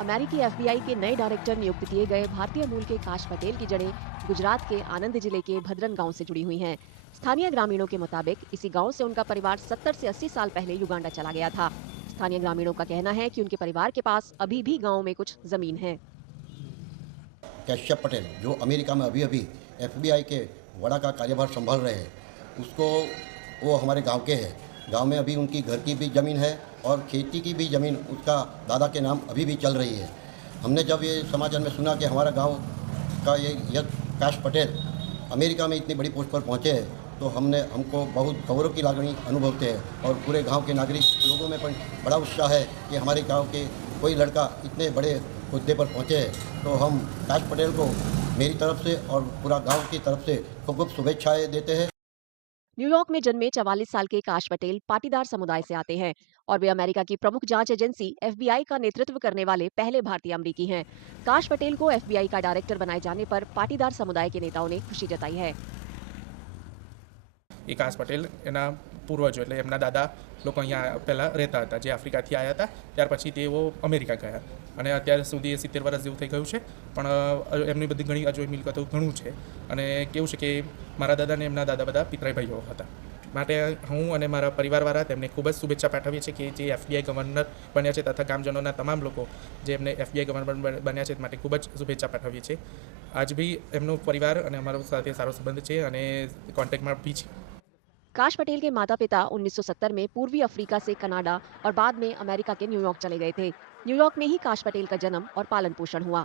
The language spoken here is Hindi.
अमेरिकी एफबीआई के नए डायरेक्टर नियुक्त किए गए भारतीय मूल के काश पटेल की जड़ें गुजरात के आनंद जिले के भद्रन गांव से जुड़ी हुई हैं। स्थानीय ग्रामीणों के मुताबिक इसी गांव से उनका परिवार 70 से 80 साल पहले युगांडा चला गया था। स्थानीय ग्रामीणों का कहना है कि उनके परिवार के पास अभी भी गाँव में कुछ जमीन है। कश्यप पटेल जो अमेरिका में अभी अभी एफबीआई के वड़ा का कार्यभार संभाल रहे हैं, उसको वो हमारे गांव के हैं। गांव में अभी उनकी घर की भी ज़मीन है और खेती की भी ज़मीन उसका दादा के नाम अभी भी चल रही है। हमने जब ये समाचार में सुना कि हमारा गांव का ये काश पटेल अमेरिका में इतनी बड़ी पोस्ट पर पहुंचे हैं, तो हमको बहुत गौरव की लागणी अनुभवते हैं और पूरे गांव के नागरिक लोगों में पण बड़ा उत्साह है कि हमारे गांव के कोई लड़का इतने बड़े हुद्दे पर पहुंचे हैं। तो हम काश पटेल को मेरी तरफ से और पूरा गांव की तरफ से खूब खूब शुभेच्छाएं देते हैं। न्यूयॉर्क में जन्मे 44 साल के काश पटेल पाटीदार समुदाय से आते हैं और वे अमेरिका की प्रमुख जांच एजेंसी एफबीआई का नेतृत्व करने वाले पहले भारतीय अमरीकी हैं। काश पटेल को एफबीआई का डायरेक्टर बनाए जाने पर पाटीदार समुदाय के नेताओं ने खुशी जताई है। काश पटेल एना पूर्वजों એટલે એમના દાદા લોકો અહીંયા પહેલાં રહેતા હતા, જે આફ્રિકાથી આવ્યા હતા, ત્યાર પછી તેઓ અમેરિકા ગયા અને અત્યાર સુધી 70 વર્ષ જેવું થઈ ગયું છે, પણ એમની બધી ઘણી અજોડ મિલકતો ઘણું છે અને કેવું છે કે મારા દાદા ને એમના દાદા બધા પિતરાઈ ભાઈઓ હતા, માટે હું અને મારા પરિવારવાળા તેમને ખૂબ જ શુભેચ્છા પાઠવીએ છીએ કે જે એફબીઆઈ ગવર્નર બન્યા છે તથા ગામજનોના તમામ લોકો જે એમને એફબીઆઈ ગવર્નર બન્યા છે માટે ખૂબ જ શુભેચ્છા પાઠવીએ છીએ। આજ બી એમનો પરિવાર અને અમારો સાથે સારો સંબંધ છે અને કોન્ટેક્ટમાં બી છે। काश पटेल के माता पिता 1970 में पूर्वी अफ्रीका से कनाडा और बाद में अमेरिका के न्यूयॉर्क चले गए थे। न्यूयॉर्क में ही काश पटेल का जन्म और पालन पोषण हुआ।